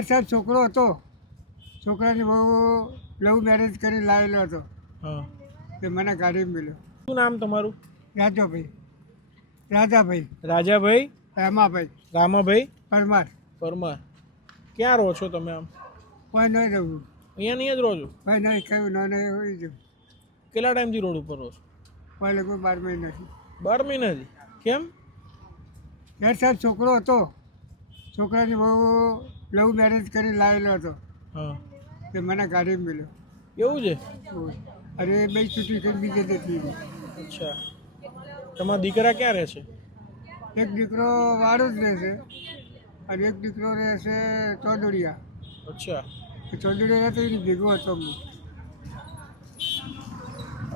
યાર સાહેબ છોકરો હતો, છોકરાની બહુ લવ મેરેજ કરી લાવેલો હતો. હા. તે મને ગાડી મળ્યો. શું નામ તમારું? રાજાભાઈ. રાજાભાઈ. રાજાભાઈ? રામાભાઈ. રામાભાઈ પરમાર. પરમાર. ક્યાં રહો છો તમે આમ? કોઈ નહીં રહું. અહીંયા નહીં જ રહો છો? કોઈ નહીં કહ્યું ન નહીં હોય જવું. કેટલા ટાઈમથી રોડ ઉપર રહો છો? કોઈ લોકો 12 મહિનાથી. 12 મહિનાથી? કેમ? યાર સાહેબ છોકરો હતો, છોકરાની બહુ લવ મેરેજ કરી લાવેલો હતો. હા. તે મને ગાડી મળ્યો. એવું છે? અરે બે છૂટી કરી બીજે જતી. અચ્છા. તમારા દીકરા ક્યાં રહે છે? એક દીકરો વાળું જ રહેશે અને એક દીકરો રહેશે ચોદડિયા. અચ્છા. ચોદડિયા રહેતો એની ભેગો હતો હું.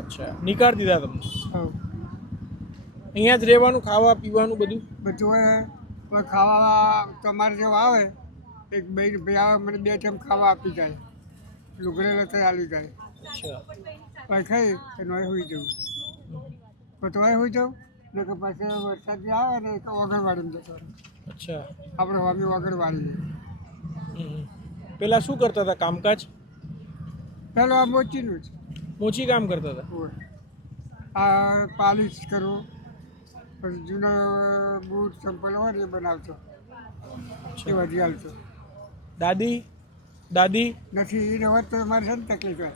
અચ્છા. નીકાળી દીધા તમને? હા. અહીંયા જ રહેવાનું, ખાવા પીવાનું બધું? બધું હોય. કોઈ ખાવા તમારે જેવું આવે, એક ભાઈ આવે મને 2 ટાઈમ ખાવા આપી જાય, લુગડેલો તો આવી જાય. અચ્છા. પછી ખાઈ એનો હોઈ જવું. પતવાય હોઈ જાઉં ને કે પછી વરસાદ જે આવે ને તો વગરવાડીમાં જતો રહે. અચ્છા. આપણે વામી વગરવાડી. પેલા શું કરતા હતા કામકાજ? પેલો આ મોચીનું જ. મોચી કામ કરતા હતા? આ પાલિશ કરવું, પછી જૂના બૂટ ચંપલ હોય ને એ બનાવતો, એ વધી હાલતો. દાદી? દાદી નથી એ રહેવા તો મારે છે ને તકલીફ હોય.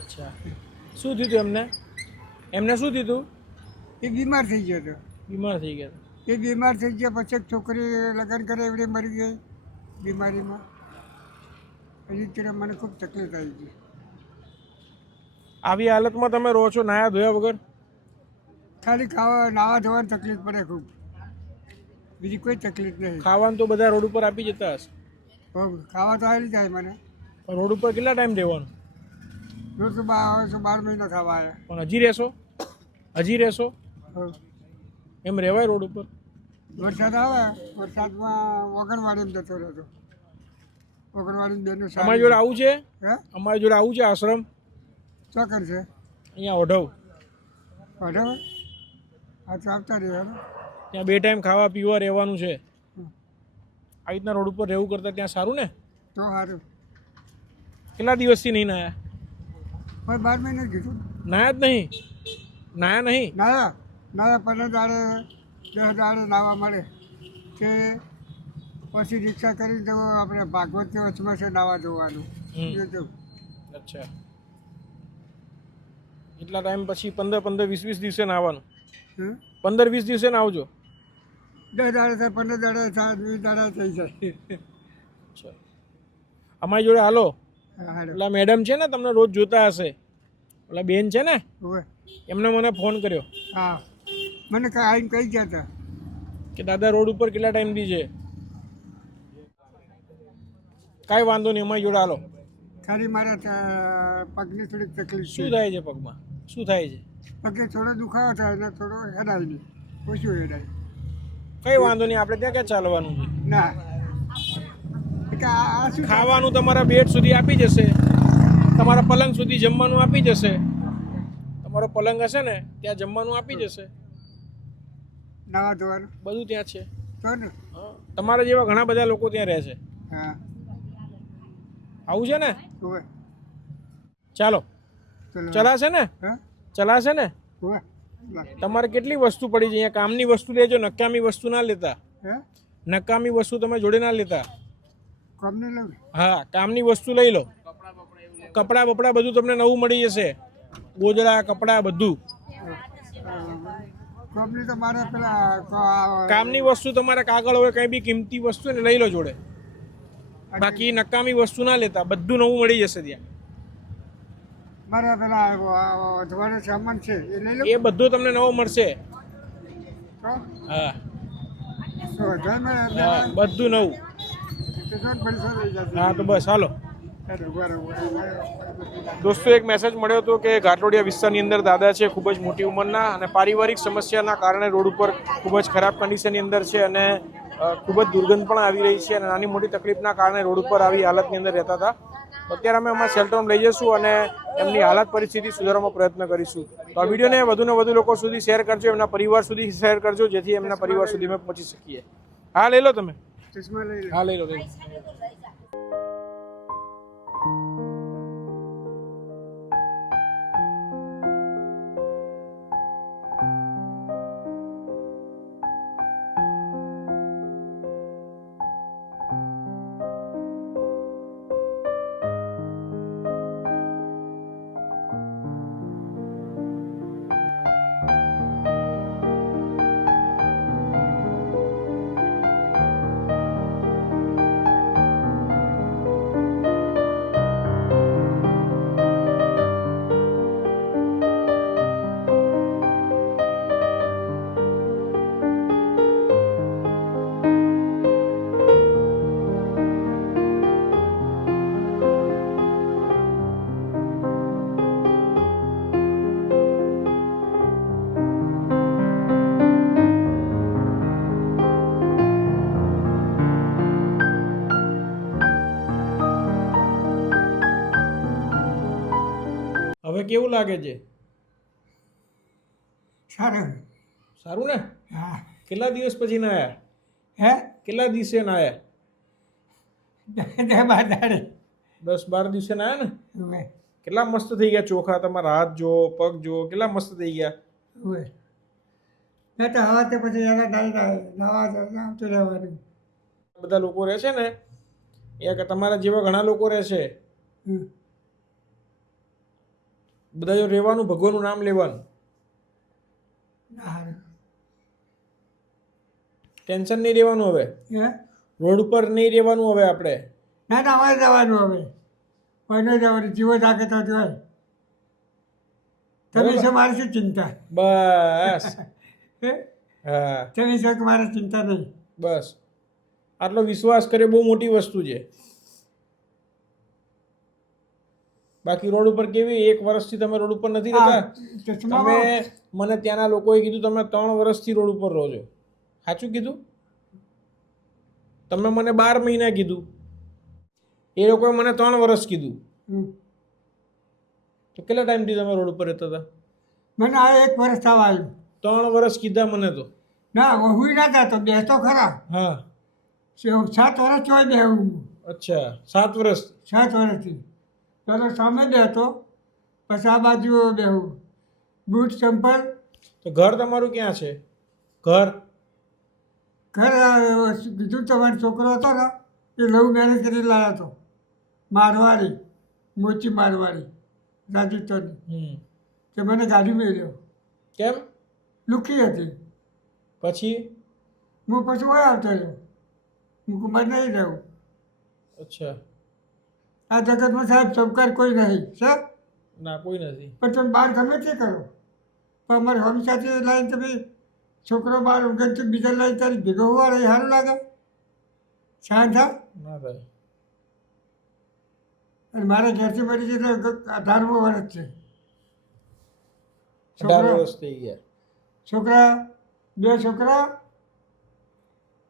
અચ્છા. શું થયું હતું એમને? એમને શું થયું હતું? એ બીમાર થઈ ગયો હતો. બીમાર થઈ ગયા હતા. એ બીમાર થઈ ગયા પછી એક છોકરી લગ્ન કરે એવડે મરી ગઈ બીમારીમાં. એની તરફ મને ખૂબ તકલીફ આવી ગઈ. આવી હાલતમાં તમે રહો છો નાયા ધોયા વગર? ખાલી ખાવા નાવા ધોવાની તકલીફ પડે ખૂબ, બીજી કોઈ તકલીફ નહીં. ખાવાનું તો બધા રોડ ઉપર આપી જતા હશે? ખાવા તો આવી જાય મને. પણ રોડ ઉપર કેટલા ટાઈમ રહેવાનું? રોજ તો 12 મહિના ખાવા આવ્યા. પણ હજી રહેશો? હજી રહેશો? એમ રહેવાય રોડ ઉપર? વરસાદ આવે, વરસાદમાં વગરવાડીમાં જતો રહેતો. વગરવાડીમાં બેનો અમારી જોડે આવું છે? હે? અમારી જોડે આવું છે આશ્રમ? ચોકર છે અહીંયા ઓઢવ. બરાબર. હા તો આવતા રહેવાનું. ત્યાં 2 ટાઈમ ખાવા પીવા રહેવાનું છે. આવી રીતના રોડ ઉપર રહેવું કરતાં ત્યાં સારું ને? તો સારું. કેટલા દિવસથી નહીં નાયા? પણ 12 મહિને કીધું. નાયા જ નહીં? નાયા નહીં? નાયા 15 દાડે 10 દાડે નાવા મળે કે પછી રિક્ષા કરીને જવું. આપણે ભાગવતની વચમાં છે નાવા જવાનું. અચ્છા. એટલા ટાઈમ પછી 15 20 દિવસે નાવાનું? 15 20 દિવસે ના આવજો? 10 દાડે થાય, 15 દાડે થાય, 20 દાડા થઈ જાય. અચ્છા. અમારી જોડે હાલો. હા. ઓલા મેડમ છે ને તમને રોજ જોતા હશે, ઓલા બેન છે ને, એમને મને ફોન કર્યો. હા. મને આવીને કહી ગયા હતા કે દાદા રોડ ઉપર કેટલા ટાઈમથી છે. કાંઈ વાંધો નહીં, અમારી જોડે હાલો. ખાલી મારા પગની થોડીક તકલીફ. શું થાય છે પગમાં? શું થાય છે? પગે થોડો દુખાવો થાય ને થોડો હેડાય નહીં, ઓછું હેડાય. કઈ વાંધો નહીં, આપણે ત્યાં ક્યાં ચાલવાનું છે? ના, આ શું ખાવાનું તમારા બેડ સુધી આપી જશે, તમારા પલંગ સુધી જમવાનું આપી જશે. તમારો પલંગ હશે ને ત્યાં જમવાનું આપી જશે, નાવા ધોવાનું બધું ત્યાં છે. તો ને તમારા જેવા ઘણા બધા લોકો ત્યાં રહે છે. હા. આવું છે ને? ચાલો. ચલાશે ને? ચલાશે ને? તમારે કેટલી વસ્તુ પડી છે અહીંયા? કામની વસ્તુ લેજો, નકામી વસ્તુ ના લેતા. નકામી વસ્તુ તમે જોડે ના લેતા. હા, કામની વસ્તુ લઈ લો. કપડા બપડા બધું તમને નવું મળી જશે, ગોદડા કપડા બધું. કામની વસ્તુ તમારે કાગળ હોય કઈ બી કિંમતી વસ્તુ ને લઈ લો જોડે. બાકી નકામી વસ્તુ ના લેતા, બધું નવું મળી જશે ત્યાં. મારા પેલા વધવાનો સામાન છે એ લઈ લો. એ બધું તમને નવો મળશે. હા, બધું નવું. હા તો બસ હાલો. દોસ્તો, એક મેસેજ મળ્યો હતો કે ઘાટલોડિયા વિસ્તારની અંદર દાદા છે ખૂબ જ મોટી ઉંમરના અને પારિવારિક સમસ્યાના કારણે રોડ ઉપર ખૂબ જ ખરાબ કન્ડિશનની અંદર છે અને ખૂબ જ દુર્ગંધ પણ આવી રહી છે અને નાની મોટી તકલીફના કારણે રોડ ઉપર આવી હાલતની અંદર રહેતા હતા. અત્યારે અમે અમારા શેલ્ટર હોમ લઈ જઈશું અને એમની હાલત પરિસ્થિતિ સુધારવાનો પ્રયત્ન કરીશું. તો આ વિડીયોને વધુને વધુ લોકો સુધી શેર કરજો, એમના પરિવાર સુધી શેર કરજો, જેથી એમના પરિવાર સુધી અમે પહોંચી શકીએ. હા લઈ લો તમે. હા લઈ લો. હવે કેવું લાગે છે? સારું. સારું ને? હા. કેટલા દિવસ પછી નાયા? હે કેટલા દિવસે નાયા? 10-12 દાડે. 10-12 દિવસે નાયા ને? હવે કેટલા મસ્ત થઈ ગયા ચોખા, તમારા હાથ જો, પગ જો, કેટલા મસ્ત થઈ ગયા. હવે ના તો હવા તો પછી એના નવા આવતું રહેવાનું. બધા લોકો રહે છે ને, એ કે તમારા જેવા ઘણા લોકો રહે છે. હમ. બધા જો રહેવાનું, ભગવાનનું નામ લેવાનું, સારું. ટેન્શન નહીં રહેવાનું. હવે હે રોડ ઉપર નહીં રહેવાનું. હવે આપણે ના ના હવે જવાનું. હવે કોઈને જવાનું, જીવો જાગે તો જોય. તમે બરાબર. શું મારી શું ચિંતા? બસ. હે હા તમે શું કે મારે ચિંતા નહીં. બસ આટલો વિશ્વાસ કરે બહુ મોટી વસ્તુ છે. બાકી રોડ ઉપર કેવી, 1 વર્ષથી તમે રોડ ઉપર નથી રહેતા. તમે ચશ્મામાં મને ત્યાંના લોકોએ કીધું તમે 3 વર્ષથી રોડ ઉપર રહો છો. સાચું કીધું? તમે મને 12 મહિના કીધું, એ લોકોએ મને 3 વર્ષ કીધું. હમ. તો કેટલા ટાઈમથી તમે રોડ ઉપર રહેતા હતા? મને આ 1 વર્ષ થવા આવ્યું. 3 વર્ષ કીધા મને તો. ના હું ના જતો, બેસતો ખરા. હા 7 વર્ષ ચોય બેહું. અચ્છા, 7 વર્ષ. 7 વર્ષથી પેલો સામે બેહતો, પછી આ બાજુ બેહું. બૂટ ચંપલ. તો ઘર તમારું ક્યાં છે? ઘર ઘર કીધું તમારો છોકરો હતો ને, એ લવ મેરેજ કરી લાવ્યો હતો. મારવાડી, મોચી મારવાડી, રાજસ્થાની. તે મને ગાડી મેળ્યો. કેમ? લુકી હતી. પછી? હું પછી હોય આવતો રહ્યો. હું કુમાર નહીં રહું. અચ્છા. આ જગતમાં સાહેબ ચમકાર કોઈ નહીં સર. ના કોઈ નથી. પણ તમે બહાર ગમે તે કરો, પણ અમારી હોમી સાથે લાઈન તમે છોકરો બહાર ઊંઘે તો બીજા લાઈન તારી ભેગો હોવા એ સારું લાગે? શાંત થા. ના થાય. અને મારા ઘરથી મરી જઈ તો 18મું વર્ષ છે. 18 વર્ષ થઈ ગયા. છોકરા 2 છોકરા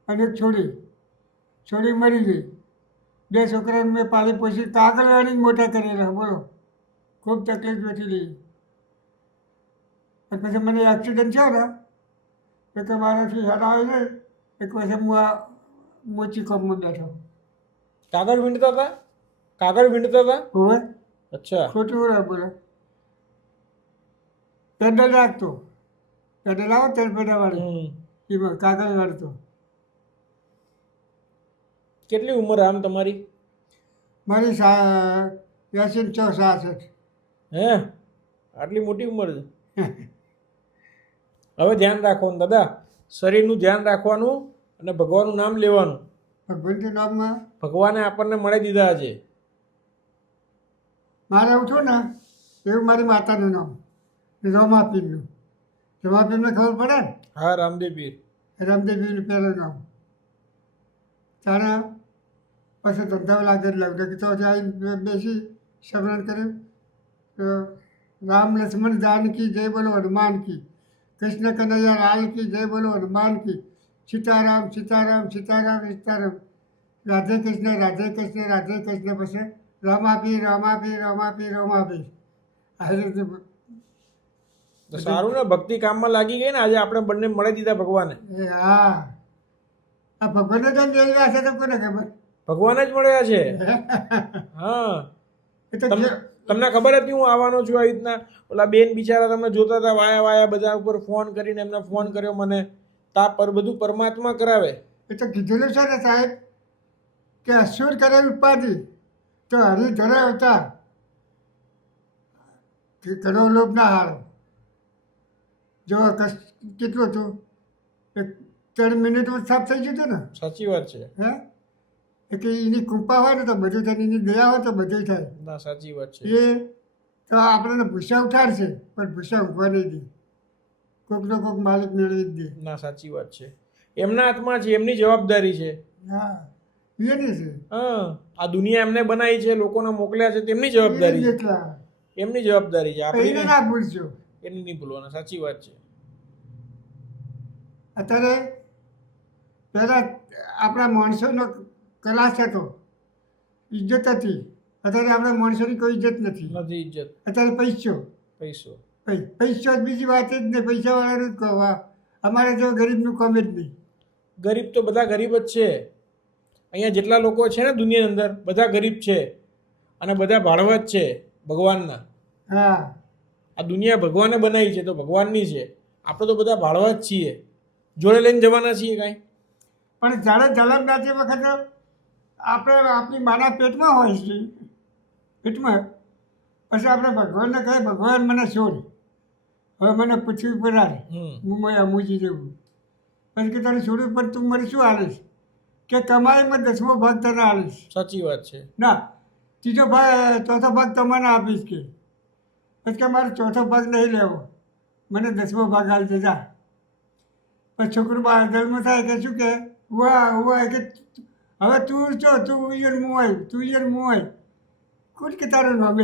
અને એક છોડી. છોડી મરી ગઈ. 2 છોકરાને મેં પાલી પોષી કાગળવાળી મોટા કરેલા. બોલો, ખૂબ તકલીફ વેઠી લઈ. અને પછી મને એક્સિડન્ટ થયો ને, તો કે મારાથી હેડ આવે નહીં, એક પછી હું આ મોચી કોમમાં બેઠો. કાગળ વીણતા હતા? કાગળ વીણતા હતા? હવે અચ્છા. ખોટું ના બોલે. પેડલ રાખતો, પેડલ આવો તેલ પેડાવાળી, એમાં કાગળ વાળતો. કેટલી ઉંમર આમ તમારી? મારી 86 હે, આટલી મોટી ઉંમર છે? હવે ધ્યાન રાખવાનું દાદા, શરીરનું ધ્યાન રાખવાનું અને ભગવાનનું નામ લેવાનું. ભગવંતના નામમાં ભગવાને આપણને મળી દીધા છે. મારે ઉઠું ને એવું મારી માતાનું નામ રમાપીરનું. રમાપીરને ખબર પડે ને? હા, રામદેવ પીર. રામદેવજીનું પહેલું નામ. તારે પછી ધંધા લાગે લાગ્યો કે તો આવીને બેસી સ્મરણ કર્યું તો રામ લક્ષ્મણ જાનકી જય બોલો હનુમાન કી, કૃષ્ણ કનૈયા લાલ કી જય બોલો હનુમાન કી, સીતારામ સીતારામ સીતારામ સીતારામ, રાધે કૃષ્ણ રાધે કૃષ્ણ રાધે કૃષ્ણ, પછી રામાપીર રામાપીર રામાપીર રામાપીર. આવી રીતે તો સારું ને, ભક્તિ કામમાં લાગી ગઈ ને. આજે આપણે બંને મળી દીધા ભગવાને. એ હા, આ ભગવાનને તો મેળવ્યા છે તો કોને ખબર. ભગવાન જ મળ્યા છે. હા એ તો તમને ખબર હતી હું આવવાનો છું આવી રીતના? ઓલા બેન બિચારા તમને જોતા હતા વાયા વાયા બધા ઉપર ફોન કરીને એમને ફોન કર્યો મને. તા પર બધું પરમાત્મા કરાવે. એ તો કીધેલું છે ને સાહેબ કે અસુર કરે ઉપાધિ તો હરિ ધરે અવતાર કે કરો લોભ ના હારો. જો કેટલું હતું 3 મિનિટમાં સાફ થઈ ગયું હતું ને. સાચી વાત છે. હે એ કે એની કૃપા હોય ને તો બધું થાય, એની દયા હોય તો બધું થાય. ના સાચી વાત છે. એ તો આપણને ભૂસા ઉઠાડશે પણ ભૂસા ઉભવા નહીં દે. કોકનો કોક માલિક મેળવી જ દે. ના સાચી વાત છે. એમના હાથમાં છે, એમની જવાબદારી છે. હા એની છે. હા આ દુનિયા એમને બનાવી છે, લોકોને મોકલ્યા છે, તેમની જવાબદારી છે. એટલા એમની જવાબદારી છે. એને આપણી ના ભૂલશો. એની નહીં ભૂલવાના. સાચી વાત છે. અત્યારે પહેલાં આપણા માણસોનો ક્લાસ હતો, ઇજ્જત હતી. અત્યારે આપણા માણસોની કોઈ ઇજ્જત નથી. નથી ઇજ્જત. અત્યારે પૈસો પૈસો પૈસો જ બીજી વાત જ નહીં. પૈસાવાળાનું જ કહો. અમારે જો ગરીબનું કામ જ નહીં. ગરીબ તો બધા ગરીબ જ છે. અહીંયા જેટલા લોકો છે ને દુનિયાની અંદર બધા ગરીબ છે અને બધા ભાડવા જ છે ભગવાનના. હા આ દુનિયા ભગવાને બનાવી છે તો ભગવાનની છે. આપણે તો બધા ભાડવા જ છીએ. જોડે લઈને જવાના છીએ કાંઈ. પણ જ્યારે જન્મ નાતી વખતે આપણે આપણી માના પેટમાં હોય છે, પેટમાં. પછી આપણે ભગવાનને કહે ભગવાન મને છોડ, હવે મને પૃથ્વી પર આવ, હું મેં મૂજી જવું. પછી કે તને છોડવું પણ તું મને શું આલીશ? કે કમાઈમાં 10મો ભાગ તને આલીશ. સાચી વાત છે. ના ત્રીજો ભાગ ચોથો ભાગ તમને આપીશ કે. પછી કે મારે ચોથો ભાગ નહીં લેવો, મને 10મો ભાગ આપી જા. પછી છોકરું બહાર જન્મ થાય કે શું કે વાહ વાહ કે હવે તું છો, તું ઉયર મુવાય, તું ઉયર મુવાય. કોણ કે તારું નામ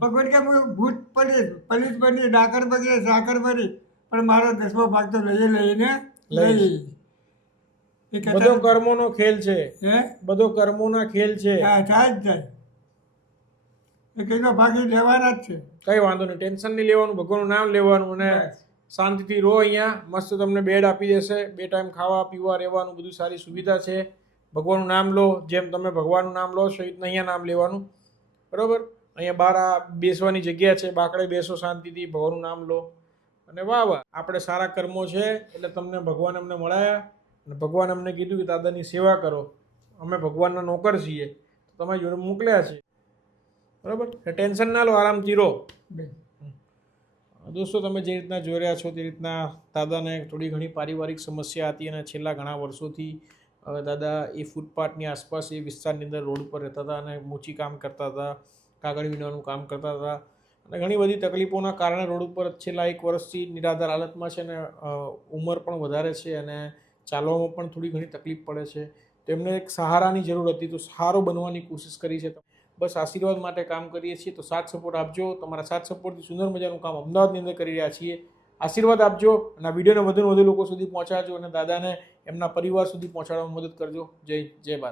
ભગવાન કે હું ભૂત પલિત બની, ડાકર બગડે, સાકર બની, પણ મારો 10મો ભાગ તો લઈને લઈ. બધો કર્મોનો ખેલ છે. હે બધો કર્મોના ખેલ છે. હા થાય જ થાય. એ કઈનો ભાગ એ લેવાના જ છે. કઈ વાંધો નહીં, ટેન્શન નહીં લેવાનું, ભગવાનનું નામ લેવાનું અને શાંતિથી રહો. અહીંયા મસ્ત તમને બેડ આપી દેશે, 2 ટાઈમ ખાવા પીવા રહેવાનું બધું સારી સુવિધા છે. ભગવાનનું નામ લો, જેમ તમે ભગવાનનું નામ લો છો એ રીતના અહીંયા નામ લેવાનું. બરાબર? અહીંયા બહાર આ બેસવાની જગ્યા છે, બાકડે બેસો શાંતિથી, ભગવાનનું નામ લો અને વાહ વાહ. આપણે સારા કર્મો છે એટલે તમને ભગવાન અમને મળાયા અને ભગવાન અમને કીધું કે દાદાની સેવા કરો. અમે ભગવાનના નોકર છીએ, તો તમારી જોડે મોકલ્યા છે. બરાબર? ટેન્શન ના લો, આરામથી રહો. દોસ્તો તમે જે રીતના જોઈ રહ્યા છો તે રીતના દાદાને થોડી ઘણી પારિવારિક સમસ્યા હતી અને છેલ્લા ઘણા વર્ષોથી દાદા એ ફૂટપાથની આસપાસ એ વિસ્તારની અંદર રોડ પર રહેતા હતા અને મૂચી કામ કરતા હતા, કાગળ વીણવાનું કામ કરતા હતા અને ઘણી બધી તકલીફોના કારણે રોડ ઉપર છેલ્લા 1 વર્ષથી નિરાધાર હાલતમાં છે અને ઉંમર પણ વધારે છે અને ચાલવામાં પણ થોડી ઘણી તકલીફ પડે છે. તેમને એક સહારાની જરૂર હતી, તો સહારો બનવાની કોશિશ કરી છે. બસ આશીર્વાદ માટે કામ કરીએ છીએ, તો સાથ સપોર્ટ આપજો. તમારા સાથ સપોર્ટથી સુંદર મજાનું કામ અમદાવાદની અંદર કરી રહ્યા છીએ. આશીર્વાદ આપજો અને આ વિડીયોને વધુને વધુ લોકો સુધી પહોંચાડજો અને દાદાને એમના પરિવાર સુધી પહોંચાડવામાં મદદ કરજો. જય ભારત.